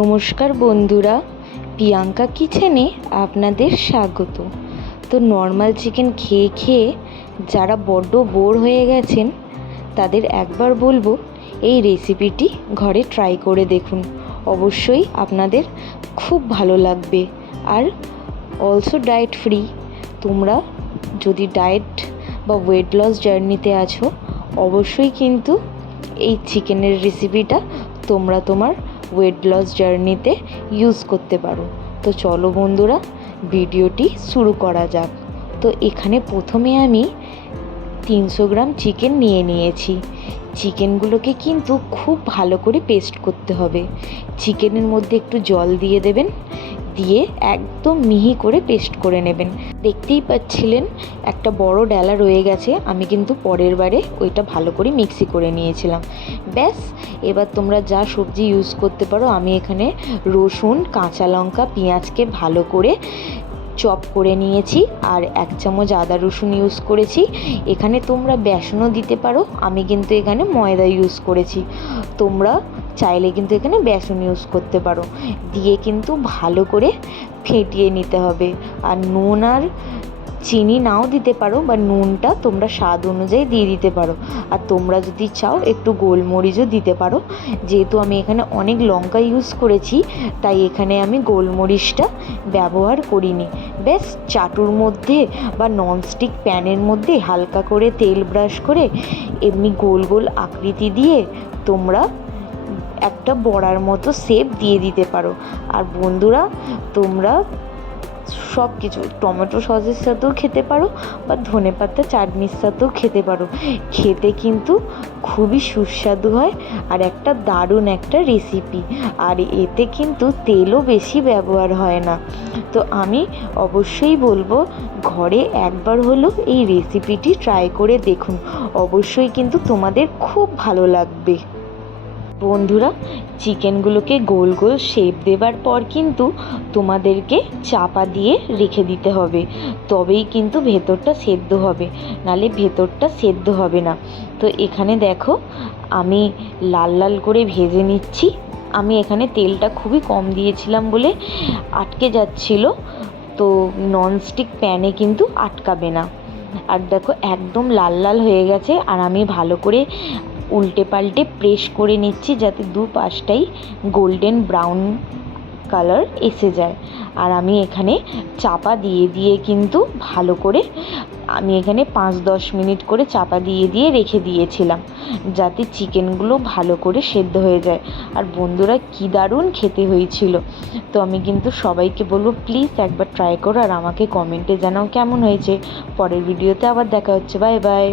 নমস্কার বন্ধুরা, প্রিয়াঙ্কা কিচেনে আপনাদের স্বাগত। তো নর্মাল চিকেন খেয়ে খেয়ে যারা বড্ড বোর হয়ে গেছেন তাদের একবার বলবো এই রেসিপিটি ঘরে ট্রাই করে দেখুন। অবশ্যই আপনাদের খুব ভালো লাগবে। Are also diet free. তোমরা যদি ডায়েট বা ওয়েট লস জার্নিতে আছো, অবশ্যই কিন্তু এই চিকেনের রেসিপিটা তোমরা তোমার ওয়েট লস জার্নিতে ইউজ করতে পারো। তো চলো বন্ধুরা, ভিডিওটি শুরু করা যাক। তো এখানে প্রথমে আমি 300 গ্রাম চিকেন নিয়ে নিয়েছি। চিকেনগুলোকে কিন্তু খুব ভালো করে পেস্ট করতে হবে। চিকেনের মধ্যে একটু জল দিয়ে দেবেন, দিয়ে একদম মিহি করে পেস্ট করে নেবেন। দেখতেই পাচ্ছিলেন একটা বড় ডালা রয়ে গেছে, আমি কিন্তু পরের বারে ওইটা ভালো করে মিক্সি করে নিয়েছিলাম। ব্যাস, এবার তোমরা যা সবজি ইউজ করতে পারো। আমি এখানে রসুন, কাঁচা লঙ্কা, পেঁয়াজকে ভালো করে চপ করে নিয়েছি, আর 1 চামচ আদা রসুন ইউজ করেছি। এখানে তোমরা বেসনও দিতে পারো, আমি কিন্তু এখানে ময়দা ইউজ করেছি। তোমরা চাইলে কিন্তু এখানে বেসন ইউজ করতে পারো। দিয়ে কিন্তু ভালো করে ফেটিয়ে নিতে হবে। আর নুন আর চিনি নাও দিতে পারো, বা নুনটা তোমরা স্বাদ অনুযায়ী দিয়ে দিতে পারো। আর তোমরা যদি চাও একটু গোলমরিচও দিতে পারো। যেহেতু আমি এখানে অনেক লঙ্কা ইউজ করেছি, তাই এখানে আমি গোলমরিচটা ব্যবহার করিনি। ব্যাস, চাটুর মধ্যে বা ননস্টিক প্যানের মধ্যে হালকা করে তেল ব্রাশ করে এমনি গোল গোল আকৃতি দিয়ে তোমরা একটা বড়ার মতো শেপ দিয়ে দিতে পারো। আর বন্ধুরা, তোমরা সব কিছু টমেটো সসের সাথেও খেতে পারো, বা ধনেপাতা চাটনির সাথেও খেতে পারো। খেতে কিন্তু খুবই সুস্বাদু হয়, আর একটা দারুণ একটা রেসিপি। আর এতে কিন্তু তেলও বেশি ব্যবহার হয় না। তো আমি অবশ্যই বলবো ঘরে একবার হলো এই রেসিপিটি ট্রাই করে দেখুন। অবশ্যই কিন্তু তোমাদের খুব ভালো লাগবে। বন্ধুরা, চিকেনগুলোকে গোল গোল শেপ দেবার পর কিন্তু তোমাদেরকে চাপা দিয়ে রেখে দিতে হবে, তবেই কিন্তু ভেতরটা সেদ্ধ হবে, নালে ভেতরটা সেদ্ধ হবে না। তো এখানে দেখো, আমি লাল লাল করে ভেজে নিচ্ছি। আমি এখানে তেলটা খুবই কম দিয়েছিলাম বলে আটকে যাচ্ছিল, তো ননস্টিক প্যানে কিন্তু আটকাবে না। আর দেখো একদম লাল লাল হয়ে গেছে, আর আমি ভালো করে উল্টে পাল্টে প্রেস করে নিচ্ছি যাতে দুপাশটাই গোল্ডেন ব্রাউন কালার এসে যায়। আর আমি এখানে চাপা দিয়ে দিয়ে কিন্তু ভালো করে আমি এখানে 5-10 মিনিট করে চাপা দিয়ে দিয়ে রেখে দিয়েছিলাম, যাতে চিকেনগুলো ভালো করে সেদ্ধ হয়ে যায়। আর বন্ধুরা, কী দারুণ খেতে হয়েছিল। তো আমি কিন্তু সবাইকে বলবো প্লিজ একবার ট্রাই করো, আর আমাকে কমেন্টে জানাও কেমন হয়েছে। পরের ভিডিওতে আবার দেখা হচ্ছে। Bye bye.